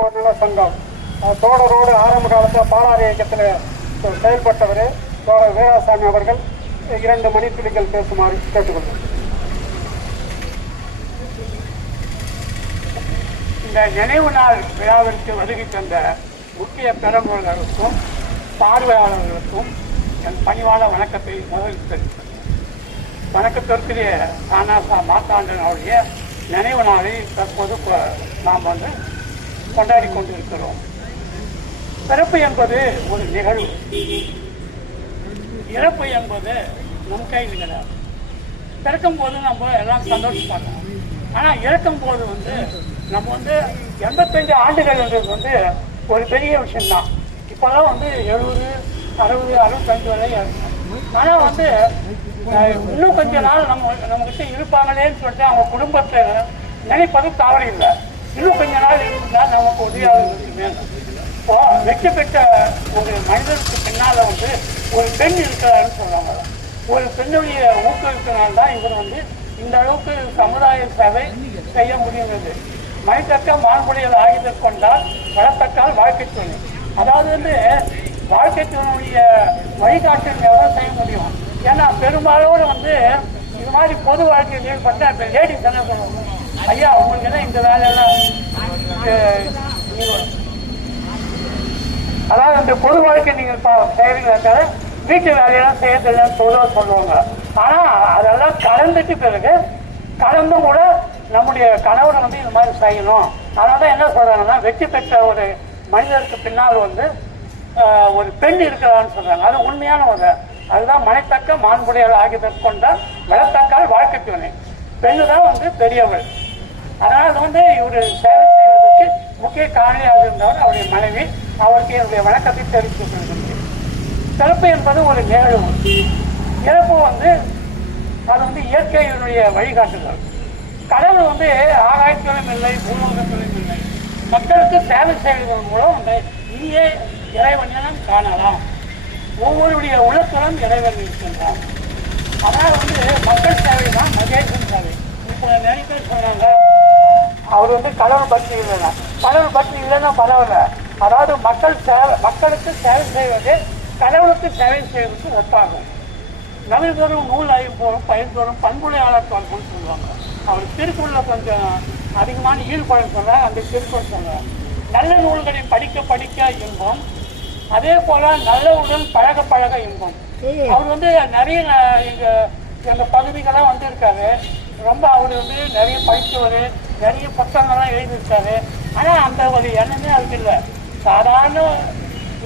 ஒரு நல்ல சங்கம் தோழரோடு ஆரம்ப காலத்தில் பாலாறு இயக்கத்தில் செயல்பட்டவர் தோழர் வீராசாமி அவர்கள் 2 மணித்துளிகள் பேசுமாறு கேட்டுக்கொள்கிறேன். இந்த நினைவு நாள் விழாவிற்கு வருகை தந்த முக்கிய பெருமர்களுக்கும் பார்வையாளர்களுக்கும் என் பணிவான வணக்கத்தை முதலில் தெரிவித்தேன். வணக்கத்திற்குரிய தானாசா மார்த்தாண்டனுடைய நினைவு நாளை தற்போது நாம் கொண்டாடி கொண்டிருக்கிறோம். பிறப்பு என்பது ஒரு நிகழ்வு, இறப்பு என்பது நம் கையில் கிடையாது. பிறக்கும் போது நம்ம எல்லாம் சந்தோஷப்படுறோம். ஆனால் இறக்கும் போது நம்ம 85 ஆண்டுகள் என்றது ஒரு பெரிய விஷயம்தான். இப்போதான் 70, 60, 65 வரை இருக்கும். ஆனால் இன்னும் கொஞ்ச நாள் நம்மகிட்ட இருப்பாங்களேன்னு சொல்லிட்டு அவங்க குடும்பத்தை நினைப்பது தவறு இல்லை. இன்னும் கொஞ்ச நாள் இருந்தால் நமக்கு உதவியாக இருக்குமே. இப்போ வெற்றி பெற்ற ஒரு மனிதனுக்கு பின்னால் ஒரு பெண் இருக்கிறாருன்னு சொல்றாங்க. ஒரு பெண்ணுடைய ஊக்குவிப்பினால்தான் இவர் இந்த அளவுக்கு சமுதாய சேவை செய்ய முடியுது. மனிதக்க மாண்புடையல் ஆயுதம் கொண்டால் வளர்த்தக்கால் வாழ்க்கை துணை. அதாவது வாழ்க்கை துணையுடைய வழிகாட்டல் எவ்வளோ செய்ய முடியும். ஏன்னா பெரும்பாலோடு இது மாதிரி பொது வாழ்க்கையில் ஈடுபட்ட இப்போ லேடிஸ் என்ன சொல்லுவாங்க, ஐயா உங்களுக்கு என்ன இந்த வேலையெல்லாம், அதாவது இந்த பொது வாழ்க்கை நீங்கள் செய்வீங்க, வீட்டு வேலையெல்லாம் செய்யறதுன்னு பொதுவாக சொல்லுவாங்க. ஆனால் அதெல்லாம் கடந்துட்டு பிறகு கடந்தும் கூட நம்முடைய கணவர் இது மாதிரி செய்யணும். அதனால தான் என்ன சொல்றாங்கன்னா, வெற்றி பெற்ற ஒரு மனிதருக்கு பின்னால் ஒரு பெண் இருக்கிறான்னு சொல்றாங்க. அது உண்மையான ஒரு அதுதான் மனைத்தக்க மாண்புடையல் ஆகியதற்கு கொண்டால் வளர்த்தக்கால் வாழ்க்கை துணை. பெண்ணு தான் பெரியவள். அதனால் இவர் சேவை செய்வதற்கு முக்கிய காரணியாக இருந்தவர் அவருடைய மனைவி. அவருக்கு என்னுடைய வணக்கத்தை தெரிவித்துக் கொள்கின்றேன். பிறப்பு என்பது ஒரு நிகழ்வு, இறப்பு அது இயற்கையினுடைய வழிகாட்டுதல். கடவுள் ஆகாயத்திலும் இல்லை, பூலோகத்திலும் இல்லை. மக்களுக்கு சேவை செய்வதன் மூலம் இங்கே இறைவனிடம் காணலாம். ஒவ்வொருடைய உள்ளத்திலும் இறைவன் இருக்கின்றான். அதனால் மக்கள் சேவை தான் மகேசன் சேவை. இப்போ நிறைய பேர் சொன்னாங்க அவர் கடவுள் பக்தி இல்லைன்னா, கடவுள் பக்தி இல்லைன்னா பரவாயில்ல. அதாவது மக்களுக்கு சேவை செய்வது கடவுளுக்கு சேவை செய்வதற்கு ஒப்பாகும். நவீனரும் நூல் ஐம்போரும் பயன்தோறும் பண்புடையாளர் தோல்போன்னு சொல்லுவாங்க. அவர் திருக்குறள கொஞ்சம் அதிகமான ஈடுபாடு சொல்றாங்க. அந்த திருக்குறள் சொல்றாங்க, நல்ல நூல்களை படிக்க படிக்க இன்பம், அதே போல நல்ல உடல் பழக பழக இன்பம். அவர் நிறைய எங்க பகுதிகளாம் இருக்காரு. ரொம்ப அவர் நிறைய படித்தவர், நிறைய புத்தகங்கள்லாம் எழுதியிருக்காரு. ஆனால் அந்த ஒரு எண்ணமே அதுக்கு இல்லை. சாதாரண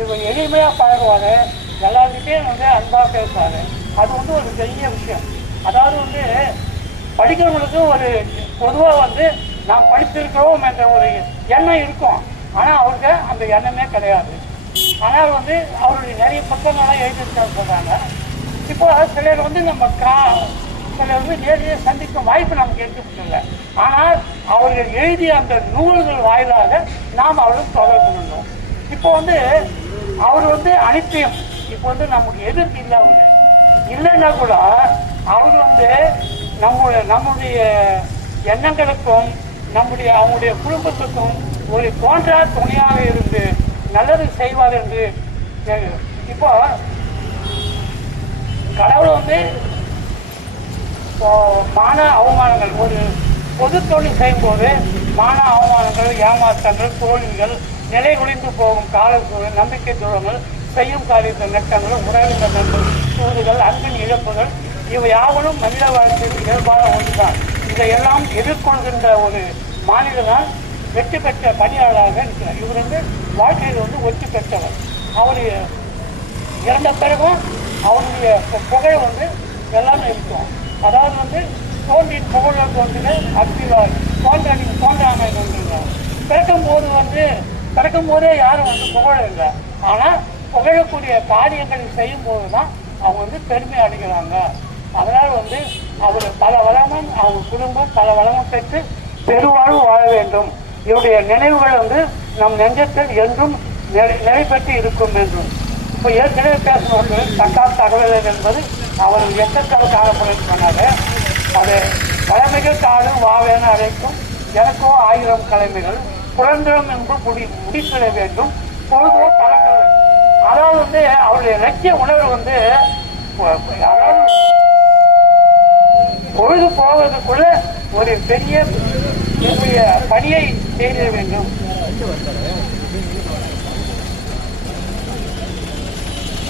இவர் எளிமையாக பழகுவார், எல்லாருக்கிட்டையும் அன்பாக பேசுவார். அது ஒரு பெரிய விஷயம். அதாவது படிக்கிறவங்களுக்கு ஒரு பொதுவாக நாம் படித்திருக்கிறோம் என்ற ஒரு எண்ணம் இருக்கும். ஆனால் அவருக்கு அந்த எண்ணமே கிடையாது. ஆனால் அவருடைய நிறைய புத்தகங்கள்லாம் எழுதியிருக்காரு சொல்கிறாங்க. இப்போ சிலர் நம்ம சிலர் நேரடியாக சந்திக்கும் வாய்ப்பு நமக்கு எடுத்துக்கிட்டு. ஆனால் அவர்கள் எழுதிய அந்த நூல்கள் வாயிலாக நாம் அவர்களுக்கு தொடர்பு கொண்டோம். இப்போ அவர் அனைத்தையும் இப்போ நமக்கு எதிர்ப்பு இல்லை. அவர் இல்லைன்னா கூட அவர் நம்முடைய எண்ணங்களுக்கும் அவங்களுடைய குடும்பத்துக்கும் ஒரு தோன்றா துணையாக இருந்து நல்லது செய்வார் என்று. இப்போ கடவுள் மான அவமானங்கள், ஒரு பொது தொழில் செய்யும் போது மான அவமானங்கள், ஏமாற்றங்கள், தோல்விகள், நிலை குலைந்து போகும் கால சூழல், நம்பிக்கை துரோகங்கள், செய்யும் காரியத்தில் நெட்டங்கள், உறவினர் சூடுகள், அன்பின் இழப்புகள், இவை யாவனும் மனித வாழ்க்கையில் இயல்பான ஒன்றுதான். இதையெல்லாம் எதிர்கொள்கின்ற ஒரு மாநிலதான் வெற்றி பெற்ற பணியாளராக இருக்கிறார். இவர் வாழ்க்கையில் வெற்றி பெற்றவர். அவர் இறந்த பிறகும் அவருடைய புகழ் எல்லாமே இருக்கும். அதாவது தோன்றின் புகழ் தோன்றின அப்பிவார் தோன்றின் தோன்றாமை தோன்றுகிறார். பிறக்கும் போதே யாரும் புகழ் இல்லை. ஆனால் புகழக்கூடிய காரியங்களை செய்யும் போது தான் அவங்க பெருமை அடைகிறாங்க. அதனால் அவர் பல வளமும் அவங்க குடும்பம் பல வளமும் பெற்று பெருவாழ்வு வாழ வேண்டும். இவருடைய நினைவுகள் நம் நெஞ்சத்தில் என்றும் நிலை பெற்று இருக்கும் என்றும். இப்போ ஏற்கனவே பேசும்போது தக்கால் தகவல் என்பது அவர் எத்தக்கால் காலப்படம் சொன்னாங்க. அது கடமைகள் காடும் வாவேன அழைக்கும் எனக்கோ 1000 கடமைகள் புலன்றம் என்று முடித்திட வேண்டும். பொழுதோ பழக்கிறது. அதாவது வந்து அவருடைய லட்சிய உணர்வு வந்து அதாவது பொழுது போவதற்குள்ள ஒரு பெரிய பணியை செய்திட வேண்டும்.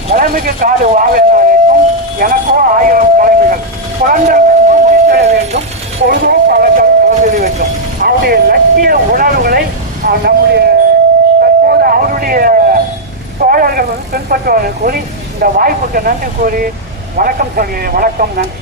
தலைமைக்கு காடு வாழக்கும் எனக்கோ 1000 தலைமைகள் புலன்றம் முடித்திட வேண்டும். பொழுதோ பழக்கம் இழந்திட வேண்டும். அவருடைய லட்சிய உணர்வுகளை நம்முடைய தற்போது அவருடைய தோழர்கள் வந்து பின்பற்றுவார்கள் கூறி இந்த வாய்ப்புக்கு நன்றி கூறி வணக்கம் சொல்கிறேன். வணக்கம், நன்றி.